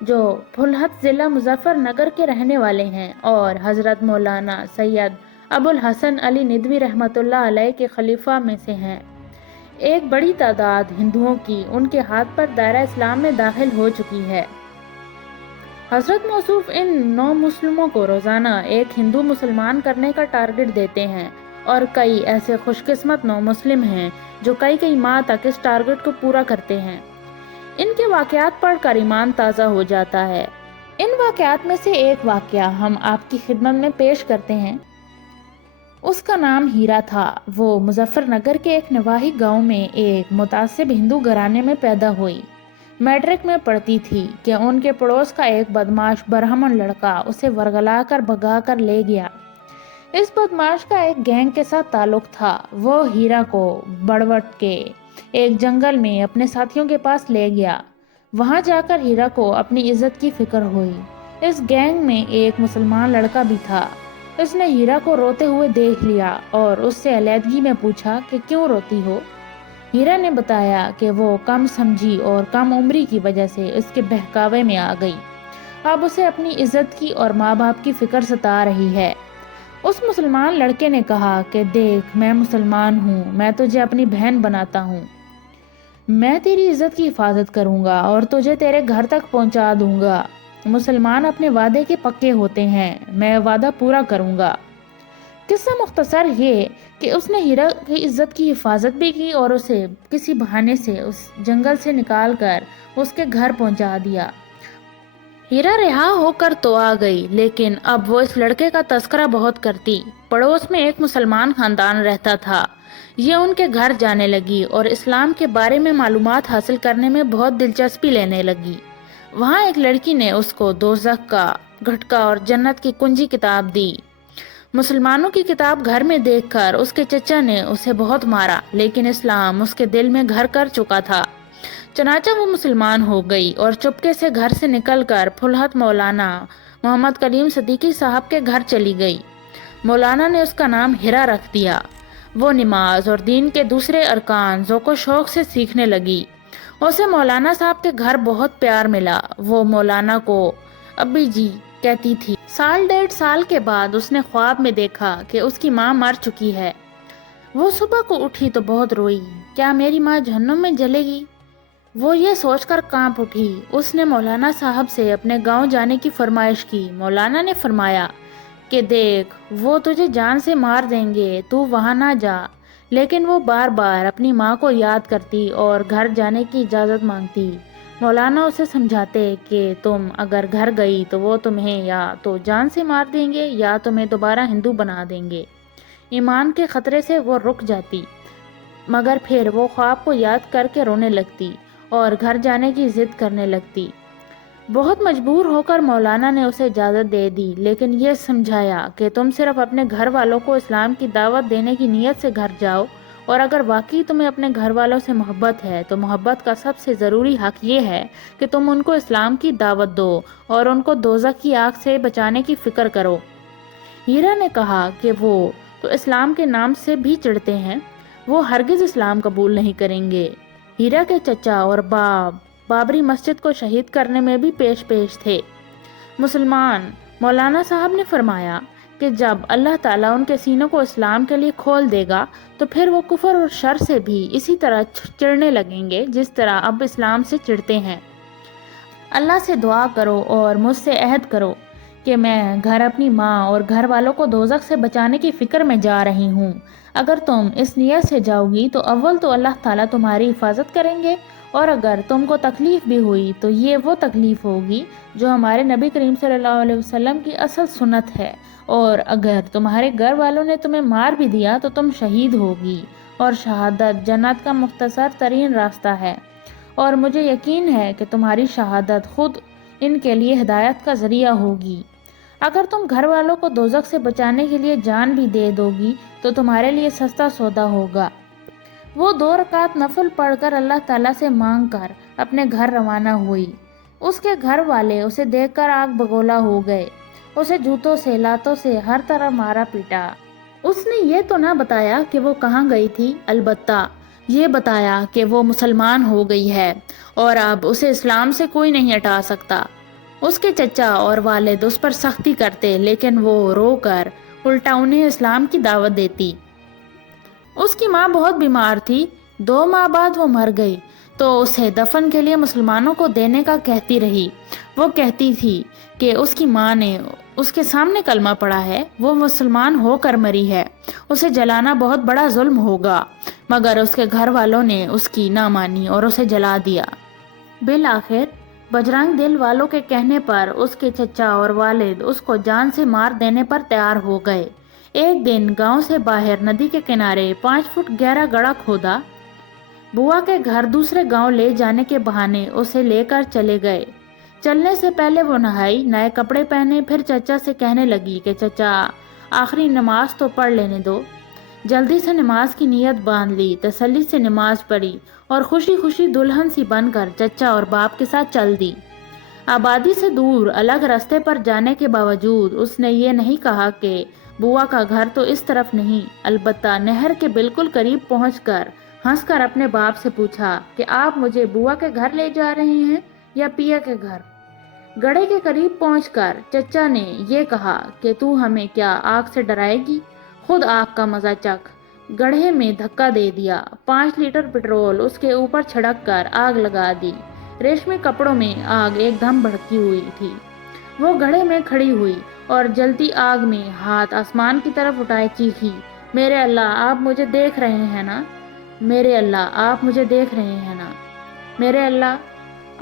جو پھلہت ضلع مظفر نگر کے رہنے والے ہیں اور حضرت مولانا سید ابو الحسن علی ندوی رحمۃ اللہ علیہ کے خلیفہ میں سے ہیں۔ ایک بڑی تعداد ہندوؤں کی ان کے ہاتھ پر دائرہ اسلام میں داخل ہو چکی ہے۔ حضرت موصوف ان نو مسلموں کو روزانہ ایک ہندو مسلمان کرنے کا ٹارگٹ دیتے ہیں، اور کئی ایسے خوش قسمت نو مسلم ہیں جو کئی ماہ تک اس ٹارگٹ کو پورا کرتے ہیں۔ ان کے واقعات پڑھ کر ایمان تازہ ہو جاتا ہے۔ ان واقعات میں سے ایک واقعہ ہم آپ کی خدمت میں پیش کرتے ہیں۔ اس کا نام ہیرا تھا۔ وہ مظفر نگر کے ایک نواحی گاؤں میں ایک متعصب ہندو گھرانے میں پیدا ہوئی۔ میٹرک میں پڑھتی تھی کہ ان کے پڑوس کا ایک بدماش برہمن لڑکا اسے ورگلا کر بھگا کر لے گیا۔ اس بدماش کا ایک گینگ کے ساتھ تعلق تھا۔ وہ ہیرا کو بڑوٹ کے ایک جنگل میں اپنے ساتھیوں کے پاس لے گیا۔ وہاں جا کر ہیرا کو اپنی عزت کی فکر ہوئی۔ اس گینگ میں ایک مسلمان لڑکا بھی تھا۔ اس نے ہیرا کو روتے ہوئے دیکھ لیا اور اس سے علیحدگی میں پوچھا کہ کیوں روتی ہو؟ ہیرا نے بتایا کہ وہ کم سمجھی اور کم عمری کی وجہ سے اس کے بہکاوے میں آ گئی۔ اب اسے اپنی عزت کی اور ماں باپ کی فکر ستا رہی ہے۔ اس مسلمان لڑکے نے کہا کہ دیکھ، میں مسلمان ہوں، میں تجھے اپنی بہن بناتا ہوں، میں تیری عزت کی حفاظت کروں گا اور تجھے تیرے گھر تک پہنچا دوں گا۔ مسلمان اپنے وعدے کے پکے ہوتے ہیں، میں وعدہ پورا کروں گا۔ قصہ مختصر یہ کہ اس نے ہیرا کی عزت کی حفاظت بھی کی اور اسے کسی بہانے سے اس جنگل سے نکال کر اس کے گھر پہنچا دیا۔ ہیرا رہا ہو کر تو آ گئی، لیکن اب وہ اس لڑکے کا تذکرہ بہت کرتی۔ پڑوس میں ایک مسلمان خاندان رہتا تھا۔ یہ ان کے گھر جانے لگی اور اسلام کے بارے میں معلومات حاصل کرنے میں بہت دلچسپی لینے لگی۔ وہاں ایک لڑکی نے اس کو دوزخ کا گھٹکا اور جنت کی کنجی کتاب دی۔ مسلمانوں کی کتاب گھر میں دیکھ کر اس کے چچا نے اسے بہت مارا، لیکن اسلام اس کے دل میں گھر کر چکا تھا۔ چنانچہ وہ مسلمان ہو گئی اور چپکے سے گھر سے نکل کر پھلہت مولانا محمد کلیم صدیقی صاحب کے گھر چلی گئی۔ مولانا نے اس کا نام ہیرا رکھ دیا۔ وہ نماز اور دین کے دوسرے ارکان ذوق و شوق سے سیکھنے لگی۔ اسے مولانا صاحب کے گھر بہت پیار ملا۔ وہ مولانا کو ابی جی کہتی تھی۔ سال ڈیڑھ سال کے بعد اس نے خواب میں دیکھا کہ اس کی ماں مر چکی ہے۔ وہ صبح کو اٹھی تو بہت روئی۔ کیا میری ماں جہنم میں جلے گی؟ وہ یہ سوچ کر کانپ اٹھی۔ اس نے مولانا صاحب سے اپنے گاؤں جانے کی فرمائش کی۔ مولانا نے فرمایا کہ دیکھ، وہ تجھے جان سے مار دیں گے، تو وہاں نہ جا۔ لیکن وہ بار بار اپنی ماں کو یاد کرتی اور گھر جانے کی اجازت مانگتی۔ مولانا اسے سمجھاتے کہ تم اگر گھر گئی تو وہ تمہیں یا تو جان سے مار دیں گے یا تمہیں دوبارہ ہندو بنا دیں گے۔ ایمان کے خطرے سے وہ رک جاتی، مگر پھر وہ خواب کو یاد کر کے رونے لگتی اور گھر جانے کی ضد کرنے لگتی۔ بہت مجبور ہو کر مولانا نے اسے اجازت دے دی، لیکن یہ سمجھایا کہ تم صرف اپنے گھر والوں کو اسلام کی دعوت دینے کی نیت سے گھر جاؤ، اور اگر واقعی تمہیں اپنے گھر والوں سے محبت ہے تو محبت کا سب سے ضروری حق یہ ہے کہ تم ان کو اسلام کی دعوت دو اور ان کو دوزخ کی آگ سے بچانے کی فکر کرو۔ ہیرا نے کہا کہ وہ تو اسلام کے نام سے بھی چڑھتے ہیں، وہ ہرگز اسلام قبول نہیں کریں گے۔ ہیرا کے چچا اور بابری مسجد کو شہید کرنے میں بھی پیش تھے۔ مسلمان مولانا صاحب نے فرمایا کہ جب اللہ تعالیٰ ان کے سینوں کو اسلام کے لیے کھول دے گا تو پھر وہ کفر اور شر سے بھی اسی طرح چڑھنے لگیں گے جس طرح اب اسلام سے چڑھتے ہیں۔ اللہ سے دعا کرو اور مجھ سے عہد کرو کہ میں گھر اپنی ماں اور گھر والوں کو دوزخ سے بچانے کی فکر میں جا رہی ہوں۔ اگر تم اس نیت سے جاؤ گی تو اول تو اللہ تعالیٰ تمہاری حفاظت کریں گے، اور اگر تم کو تکلیف بھی ہوئی تو یہ وہ تکلیف ہوگی جو ہمارے نبی کریم صلی اللہ علیہ وسلم کی اصل سنت ہے، اور اگر تمہارے گھر والوں نے تمہیں مار بھی دیا تو تم شہید ہوگی، اور شہادت جنت کا مختصر ترین راستہ ہے، اور مجھے یقین ہے کہ تمہاری شہادت خود ان کے لیے ہدایت کا ذریعہ ہوگی۔ اگر تم گھر والوں کو دوزخ سے بچانے کے لیے جان بھی دے دو گی تو تمہارے لیے سستا سودا ہوگا۔ وہ 2 رکعت نفل پڑھ کر اللہ تعالیٰ سے مانگ کر اپنے گھر روانہ ہوئی۔ اس کے گھر والے اسے دیکھ کر آگ بگولا ہو گئے، اسے جوتوں سے لاتوں سے ہر طرح مارا پیٹا۔ اس نے یہ تو نہ بتایا کہ وہ کہاں گئی تھی، البتہ یہ بتایا کہ وہ مسلمان ہو گئی ہے اور اب اسے اسلام سے کوئی نہیں ہٹا سکتا۔ اس کے چچا اور والد اس پر سختی کرتے، لیکن وہ رو کر الٹا انہیں اسلام کی دعوت دیتی۔ اس کی ماں بہت بیمار تھی، 2 ماہ بعد وہ مر گئی تو اسے دفن کے لیے مسلمانوں کو دینے کا کہتی رہی۔ وہ کہتی تھی کہ اس کی ماں نے اس کے سامنے کلمہ پڑھا ہے، وہ مسلمان ہو کر مری ہے، اسے جلانا بہت بڑا ظلم ہوگا، مگر اس کے گھر والوں نے اس کی نہ مانی اور اسے جلا دیا۔ بالآخر بجرنگ دل والوں کے کہنے پر اس کے چچا اور والد اس کو جان سے مار دینے پر تیار ہو گئے۔ ایک دن گاؤں سے باہر ندی کے کنارے 5 فٹ گہرا گڑھا کھودا۔ بوا کے گھر دوسرے گاؤں لے جانے کے بہانے اسے لے کر چلے گئے۔ چلنے سے پہلے وہ نہائی، نئے کپڑے پہنے، پھر چچا سے کہنے لگی کہ چچا آخری نماز تو پڑھ لینے دو۔ جلدی سے نماز کی نیت باندھ لی، تسلی سے نماز پڑھی اور خوشی خوشی دلہن سی بن کر چچا اور باپ کے ساتھ چل دی۔ آبادی سے دور الگ راستے پر جانے کے باوجود اس نے یہ نہیں کہا کہ بوا کا گھر تو اس طرف نہیں، البتہ نہر کے بالکل قریب پہنچ کر ہنس کر اپنے باپ سے پوچھا کہ آپ مجھے بوا کے گھر لے جا رہے ہیں یا پیا کے گھر؟ گڑھے کے قریب پہنچ کر چچا نے یہ کہا کہ تو ہمیں کیا آگ سے ڈرائے گی؟ خود آگ کا مزہ چکھ۔ گڑھے میں دھکا دے دیا، 5 لیٹر پٹرول اس کے اوپر چھڑک کر آگ لگا دی۔ ریشمی کپڑوں میں آگ ایک دم بھڑکی ہوئی تھی۔ وہ گڑھے میں کھڑی ہوئی اور جلتی آگ میں ہاتھ آسمان کی طرف اٹھائے چیخی، میرے اللہ آپ مجھے دیکھ رہے ہیں نا؟ میرے اللہ آپ مجھے دیکھ رہے ہیں نا؟ میرے اللہ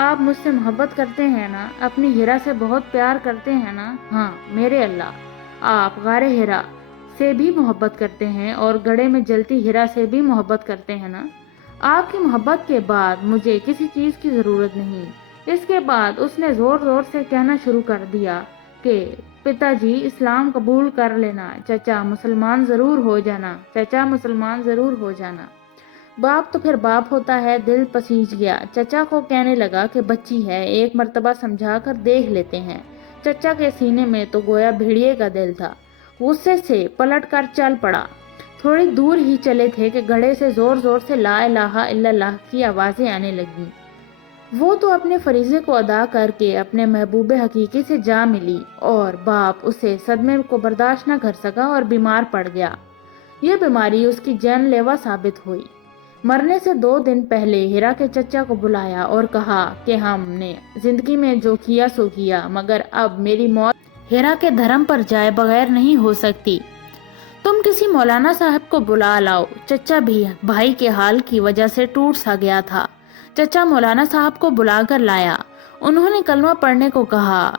آپ مجھ سے محبت کرتے ہیں نا؟ اپنی ہیرا سے بہت پیار کرتے ہیں نا؟ ہاں میرے اللہ آپ غار ہیرا سے بھی محبت کرتے ہیں اور گڑھے میں جلتی ہیرا سے بھی محبت کرتے ہیں نا؟ آپ کی محبت کے بعد مجھے کسی چیز کی ضرورت نہیں۔ اس کے بعد اس نے زور زور سے کہنا شروع کر دیا کہ پتا جی اسلام قبول کر لینا، چچا مسلمان ضرور ہو جانا، چچا مسلمان ضرور ہو جانا۔ باپ تو پھر باپ ہوتا ہے، دل پسیج گیا۔ چچا کو کہنے لگا کہ بچی ہے، ایک مرتبہ سمجھا کر دیکھ لیتے ہیں۔ چچا کے سینے میں تو گویا بھیڑیے کا دل تھا، غصے سے پلٹ کر چل پڑا۔ تھوڑی دور ہی چلے تھے کہ گڑھے سے زور زور سے لا الہ الا اللہ کی آوازیں آنے لگیں۔ وہ تو اپنے فریضے کو ادا کر کے اپنے محبوب حقیقی سے جا ملی اور باپ اسے صدمے کو برداشت نہ کر سکا اور بیمار پڑ گیا۔ یہ بیماری اس کی جان لیوا ثابت ہوئی۔ مرنے سے 2 دن پہلے ہیرا کے چچا کو بلایا اور کہا کہ ہم نے زندگی میں جو کیا سو کیا، مگر اب میری موت ہیرا کے دھرم پر جائے بغیر نہیں ہو سکتی۔ تم کسی مولانا صاحب کو بلا لاؤ۔ چچا بھی بھائی کے حال کی وجہ سے ٹوٹ سا گیا تھا۔ چچا مولانا صاحب کو بلا کر لایا۔ انہوں نے کلمہ پڑھنے کو کہا۔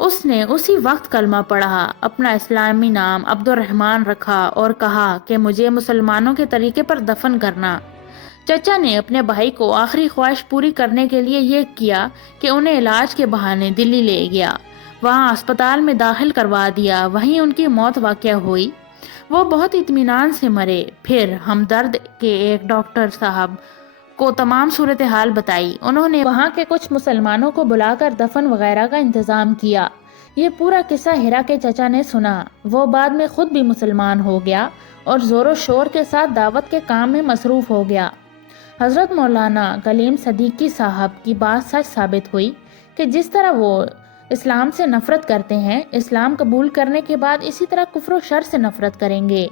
اس نے اسی وقت کلمہ پڑھا، اپنا اسلامی نام عبد الرحمن رکھا اور کہا کہ مجھے مسلمانوں کے طریقے پر دفن کرنا۔ چچا نے اپنے بھائی کو آخری خواہش پوری کرنے کے لیے یہ کیا کہ انہیں علاج کے بہانے دلی لے گیا، وہاں اسپتال میں داخل کروا دیا، وہیں ان کی موت واقع ہوئی۔ وہ بہت اطمینان سے مرے۔ پھر ہمدرد کے ایک ڈاکٹر صاحب کو تمام صورتحال بتائی۔ انہوں نے وہاں کے کچھ مسلمانوں کو بلا کر دفن وغیرہ کا انتظام کیا۔ یہ پورا قصہ ہیرا کے چچا نے سنا۔ وہ بعد میں خود بھی مسلمان ہو گیا اور زور و شور کے ساتھ دعوت کے کام میں مصروف ہو گیا۔ حضرت مولانا کلیم صدیقی صاحب کی بات سچ ثابت ہوئی کہ جس طرح وہ اسلام سے نفرت کرتے ہیں، اسلام قبول کرنے کے بعد اسی طرح کفر و شر سے نفرت کریں گے۔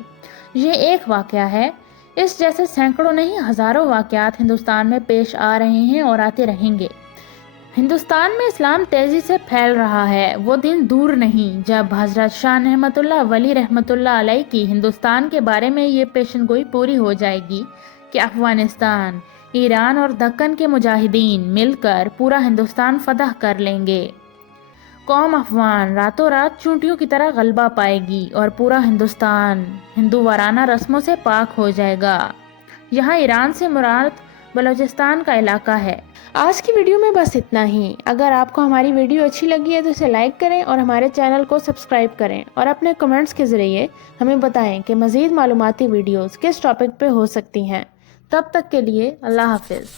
یہ ایک واقعہ ہے، اس جیسے سینکڑوں نہیں ہزاروں واقعات ہندوستان میں پیش آ رہے ہیں اور آتے رہیں گے۔ ہندوستان میں اسلام تیزی سے پھیل رہا ہے۔ وہ دن دور نہیں جب حضرت شاہ نعمت اللہ ولی رحمت اللہ علیہ کی ہندوستان کے بارے میں یہ پیشن گوئی پوری ہو جائے گی کہ افغانستان، ایران اور دکن کے مجاہدین مل کر پورا ہندوستان فتح کر لیں گے۔ قوم افغان راتوں رات چونٹیوں کی طرح غلبہ پائے گی اور پورا ہندوستان ہندو وارانہ رسموں سے پاک ہو جائے گا۔ یہاں ایران سے مراد بلوچستان کا علاقہ ہے۔ آج کی ویڈیو میں بس اتنا ہی۔ اگر آپ کو ہماری ویڈیو اچھی لگی ہے تو اسے لائک کریں اور ہمارے چینل کو سبسکرائب کریں اور اپنے کمنٹس کے ذریعے ہمیں بتائیں کہ مزید معلوماتی ویڈیوز کس ٹاپک پہ ہو سکتی ہیں۔ تب تک کے لیے اللہ حافظ۔